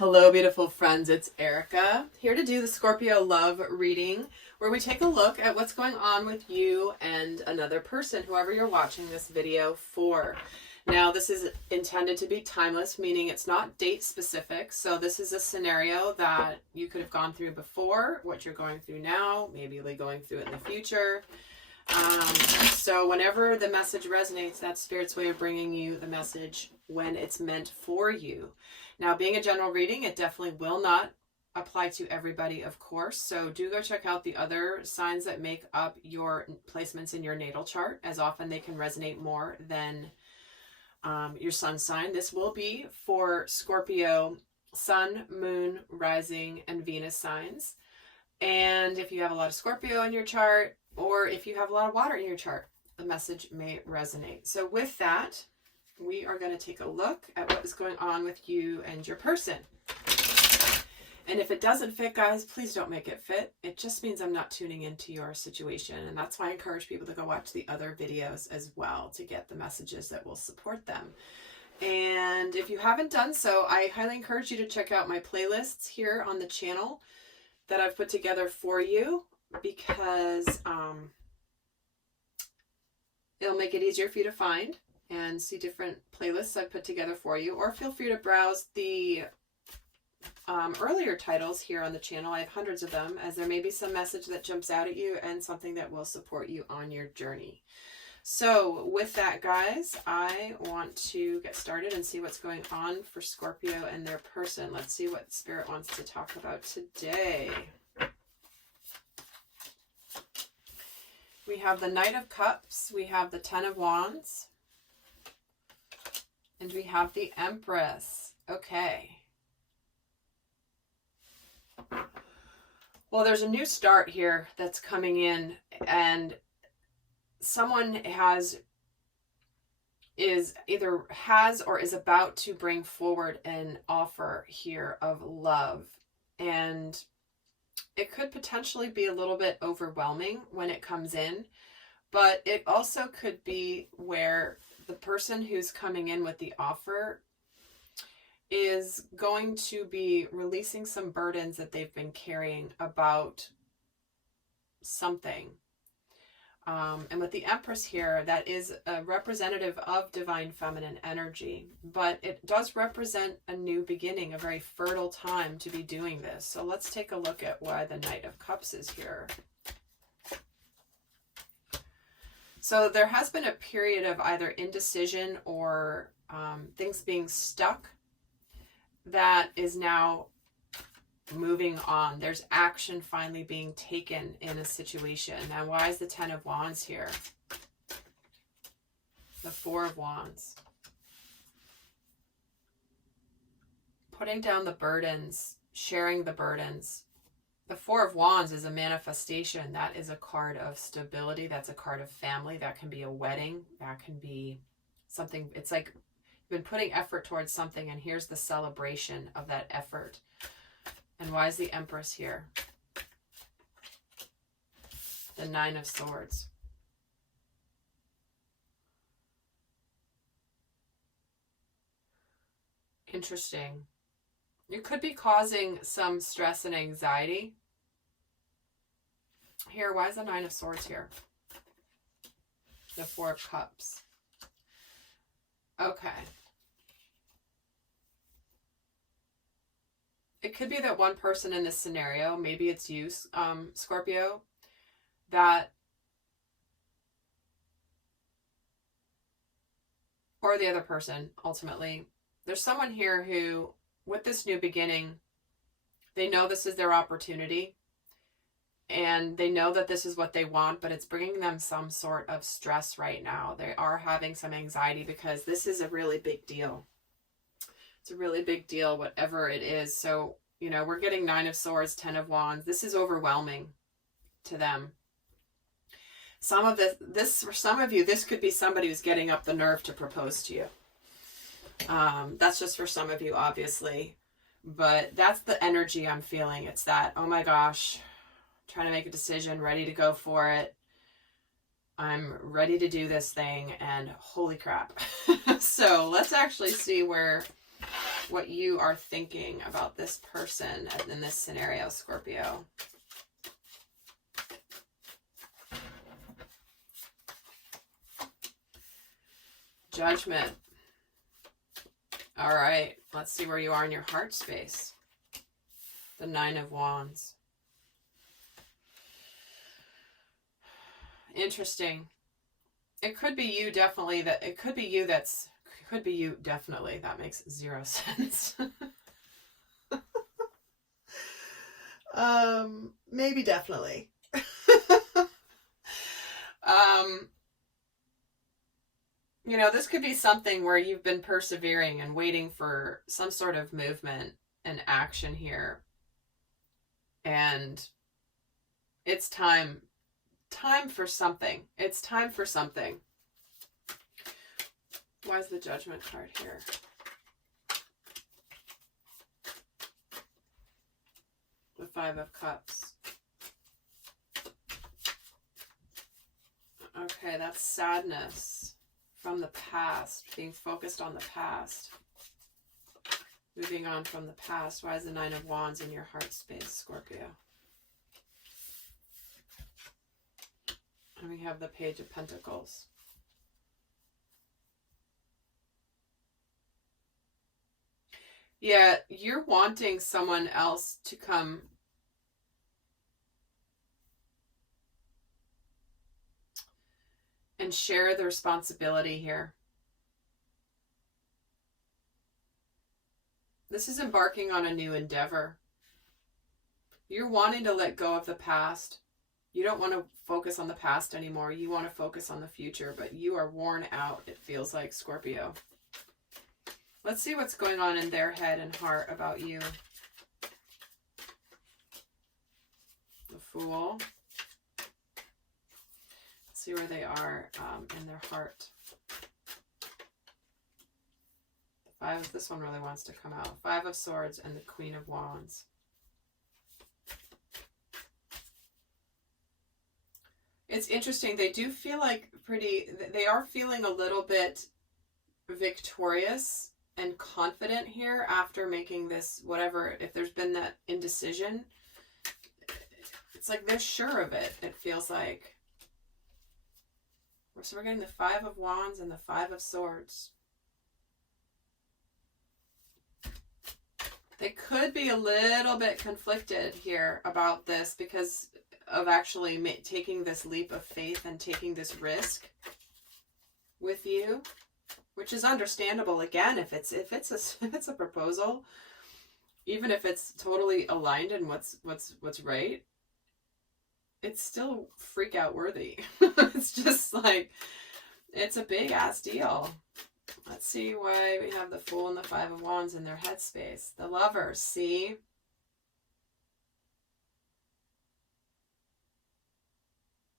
Hello, beautiful friends. It's Erika here to do the Scorpio love reading, where we take a look at what's going on with you and another person, whoever you're watching this video for. Now, this is intended to be timeless, meaning it's not date specific. So this is a scenario that you could have gone through before, what you're going through now, maybe you'll be going through it in the future. So whenever the message resonates, that's Spirit's way of bringing you the message when it's meant for you. Now, being a general reading, it definitely will not apply to everybody, of course. So do go check out the other signs that make up your placements in your natal chart, as often they can resonate more than your sun sign. This will be for Scorpio sun, moon, rising, and Venus signs. And if you have a lot of Scorpio in your chart, or if you have a lot of water in your chart, the message may resonate. So with that, we are going to take a look at what is going on with you and your person. And if it doesn't fit, guys, please don't make it fit. It just means I'm not tuning into your situation. And that's why I encourage people to go watch the other videos as well to get the messages that will support them. And if you haven't done so, I highly encourage you to check out my playlists here on the channel that I've put together for you, because it'll make it easier for you to find and see different playlists I've put together for you. Or feel free to browse the earlier titles here on the channel. I have hundreds of them, as there may be some message that jumps out at you and something that will support you on your journey. So with that, guys, I want to get started and see what's going on for Scorpio and their person. Let's see what Spirit wants to talk about today. We have the Knight of Cups, we have the Ten of Wands, and we have the Empress. Okay. Well, there's a new start here that's coming in, and someone is about to bring forward an offer here of love. And it could potentially be a little bit overwhelming when it comes in, but it also could be where the person who's coming in with the offer is going to be releasing some burdens that they've been carrying about something. And with the Empress here, that is a representative of divine feminine energy, but it does represent a new beginning, a very fertile time to be doing this. So let's take a look at why the Knight of Cups is here. So there has been a period of either indecision or things being stuck that is now moving on. There's action finally being taken in a situation. Now, why is the Ten of Wands here? The Four of Wands. Putting down the burdens, sharing the burdens. The Four of Wands is a manifestation. That is a card of stability. That's a card of family. That can be a wedding. That can be something. It's like you've been putting effort towards something, and here's the celebration of that effort. And why is the Empress here? The Nine of Swords. Interesting. You could be causing some stress and anxiety. Here, why is the Nine of Swords here? The Four of Cups. Okay. It could be that one person in this scenario, maybe it's you, Scorpio, or the other person, ultimately. There's someone here who, with this new beginning, they know this is their opportunity, and they know that this is what they want, but it's bringing them some sort of stress right now. They are having some anxiety because this is a really big deal. It's a really big deal, whatever it is. So, you know, we're getting Nine of Swords, Ten of Wands. This is overwhelming to them. For some of you, this could be somebody who's getting up the nerve to propose to you. That's just for some of you, obviously. But that's the energy I'm feeling. It's that, oh my gosh, trying to make a decision, ready to go for it. I'm ready to do this thing, and holy crap. So let's actually see where what you are thinking about this person in this scenario, Scorpio. Judgment. All right, let's see where you are in your heart space. The Nine of Wands. Interesting. It could be you definitely that, it could be you that's, could be you definitely. That makes zero sense. Maybe definitely. You know, this could be something where you've been persevering and waiting for some sort of movement and action here. And it's time for something. It's time for something. Why is the Judgment card here? The Five of Cups. Okay, that's sadness from the past, being focused on the past. Moving on from the past. Why is the Nine of Wands in your heart space, Scorpio? And we have the Page of Pentacles. Yeah, you're wanting someone else to come and share the responsibility here. This is embarking on a new endeavor. You're wanting to let go of the past. You don't want to focus on the past anymore. You want to focus on the future, but you are worn out, it feels like, Scorpio. Let's see what's going on in their head and heart about you. The Fool. Let's see where they are in their heart. This one really wants to come out. Five of Swords and the Queen of Wands. It's interesting. They do feel like they are feeling a little bit victorious and confident here after making this, whatever, if there's been that indecision. It's like they're sure of it, it feels like. So we're getting the Five of Wands and the Five of Swords. They could be a little bit conflicted here about this because of actually taking this leap of faith and taking this risk with you, which is understandable. Again, if it's a proposal, even if it's totally aligned in what's right, it's still freak out worthy. It's just like, it's a big ass deal. Let's see why we have the Fool and the Five of Wands in their headspace. The Lovers, see?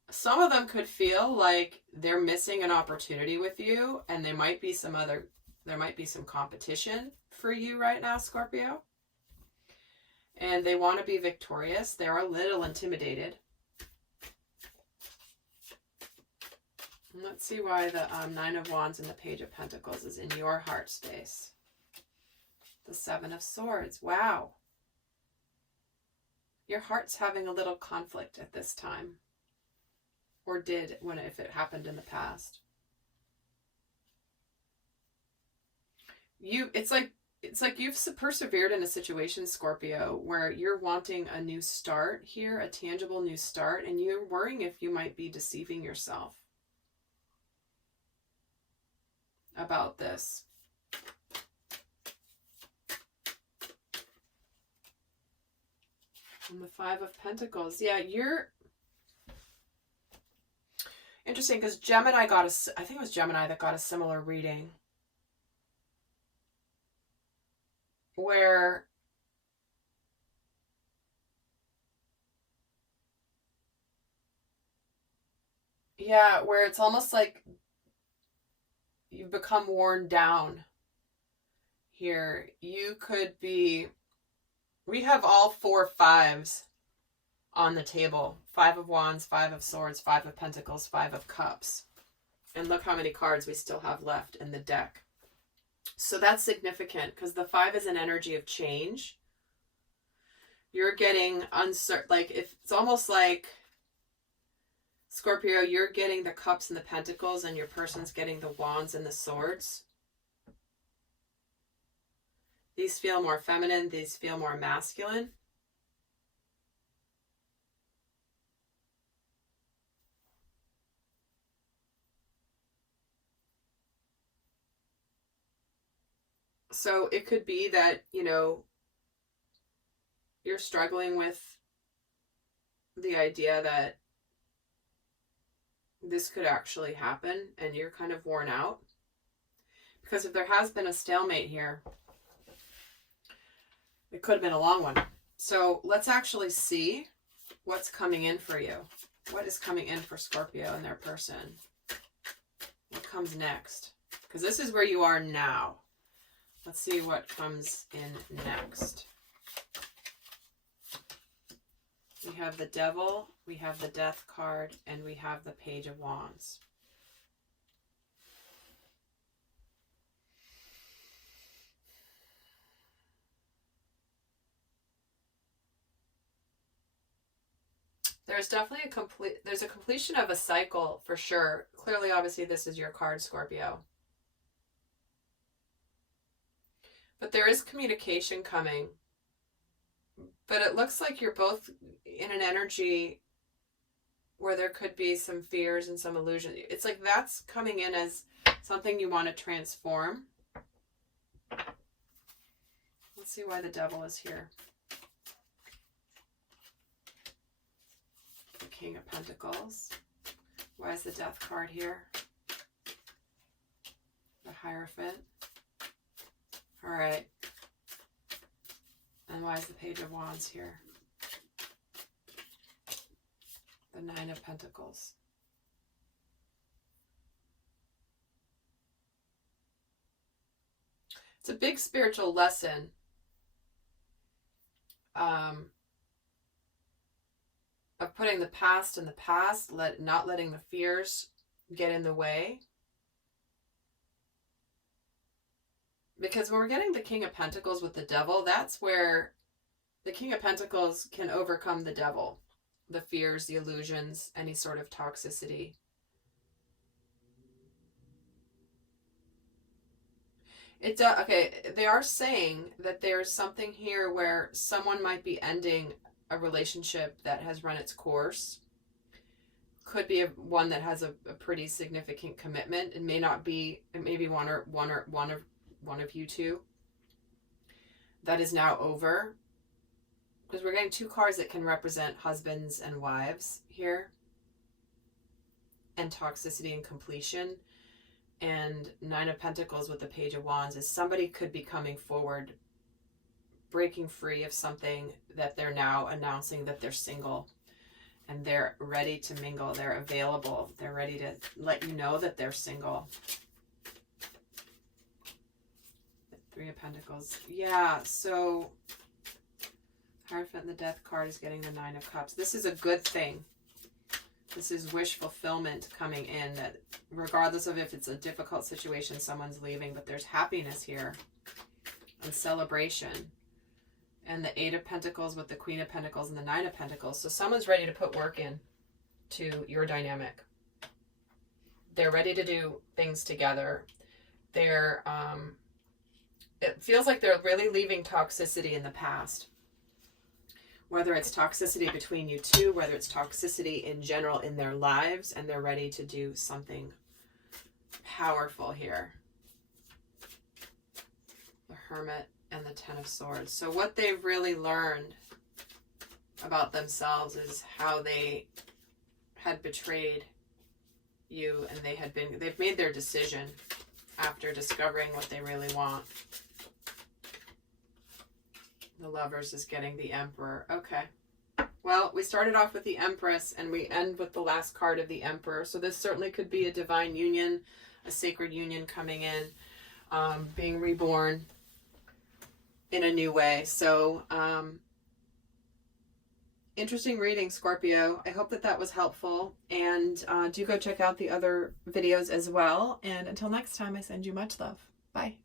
Some of them could feel like they're missing an opportunity with you, and there might be some competition for you right now, Scorpio. And they want to be victorious. They're a little intimidated. Let's see why the Nine of Wands and the Page of Pentacles is in your heart space. The Seven of Swords. Wow. Your heart's having a little conflict at this time. Or did, if it happened in the past. It's like you've persevered in a situation, Scorpio, where you're wanting a new start here, a tangible new start, and you're worrying if you might be deceiving yourself about this. And the Five of Pentacles. Yeah, you're interesting because Gemini I think it was Gemini that got a similar reading where it's almost like you've become worn down here. You could be, we have all 4 fives on the table. Five of Wands, Five of Swords, Five of Pentacles, Five of Cups. And look how many cards we still have left in the deck. So that's significant because the 5 is an energy of change. You're getting uncertain, like if it's almost like Scorpio, you're getting the cups and the pentacles and your person's getting the wands and the swords. These feel more feminine. These feel more masculine. So it could be that, you know, you're struggling with the idea that this could actually happen and you're kind of worn out. Because if there has been a stalemate here, it could have been a long one. So let's actually see what's coming in for you. What is coming in for Scorpio and their person? What comes next? Because this is where you are now. Let's see what comes in next. We have the Devil, we have the Death card, and we have the Page of Wands. There's definitely there's a completion of a cycle for sure. Clearly, obviously, this is your card, Scorpio. But there is communication coming. But it looks like you're both in an energy where there could be some fears and some illusion. It's like that's coming in as something you want to transform. Let's see why the Devil is here. The King of Pentacles. Why is the Death card here? The Hierophant. All right. And why is the Page of Wands here? The Nine of Pentacles. It's a big spiritual lesson. Of putting the past in the past, not letting the fears get in the way. Because when we're getting the King of Pentacles with the Devil, that's where the King of Pentacles can overcome the Devil. The fears, the illusions, any sort of toxicity. Okay, they are saying that there's something here where someone might be ending a relationship that has run its course. Could be one that has a pretty significant commitment. It may not be, it may be one of you two that is now over, because we're getting 2 cards that can represent husbands and wives here, and toxicity and completion. And Nine of Pentacles with the Page of Wands is somebody could be coming forward, breaking free of something that they're now announcing that they're single and they're ready to mingle. They're available. They're ready to let you know that they're single. 3 of Pentacles. Yeah, so Hierophant and the Death card is getting the 9 of Cups. This is a good thing. This is wish fulfillment coming in, that regardless of if it's a difficult situation, someone's leaving, but there's happiness here and celebration. And the 8 of Pentacles with the Queen of Pentacles and the 9 of Pentacles. So someone's ready to put work in to your dynamic. They're ready to do things together. They're, it feels like they're really leaving toxicity in the past. Whether it's toxicity between you two, whether it's toxicity in general in their lives, and they're ready to do something powerful here. The Hermit and the 10 of Swords. So what they've really learned about themselves is how they had betrayed you, and they've made their decision after discovering what they really want. The Lovers is getting the Emperor. Okay. Well, we started off with the Empress and we end with the last card of the Emperor. So this certainly could be a divine union, a sacred union coming in, being reborn in a new way. So, interesting reading, Scorpio. I hope that was helpful. And do go check out the other videos as well. And until next time, I send you much love. Bye.